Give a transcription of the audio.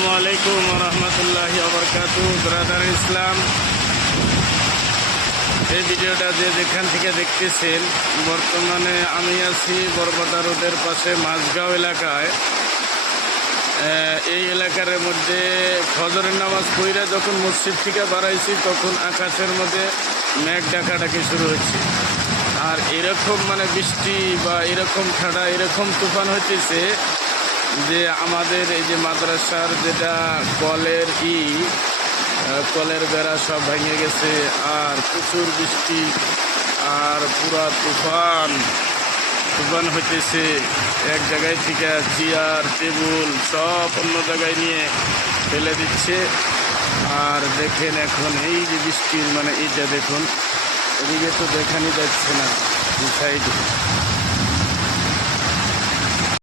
আসসালামু আলাইকুম রহমতুল্লাহি ওয়াবারাকাতুহু। ব্রাদার ইসলাম, এই ভিডিওটা যেখান থেকে দেখতেছেন, বর্তমানে আমি আছি বরবাদা রোডের পাশে মাঝগাঁও এলাকায়। এই এলাকার মধ্যে ফজরের নামাজ পড়ে যখন মসজিদ থেকে বাড়াইছি, তখন আকাশের মধ্যে মেঘ ডাকাডাকি শুরু হয়েছে। আর এরকম বৃষ্টি বা এরকম ঠাডা, এরকম তুফান হইতেছে যে আমাদের এই যে মাদ্রাসার যেটা কলের বেড়া সব ভেঙে গেছে। আর প্রচুর বৃষ্টি আর পুরা তুফান হইতেছে। এক জায়গায় থেকে চেয়ার টেবিল সব অন্য জায়গায় নিয়ে ফেলে দিচ্ছে। আর দেখেন এখন এই যে বৃষ্টির এইটা দেখুন, এদিকে তো দেখানি যাচ্ছে না, এই সাইডে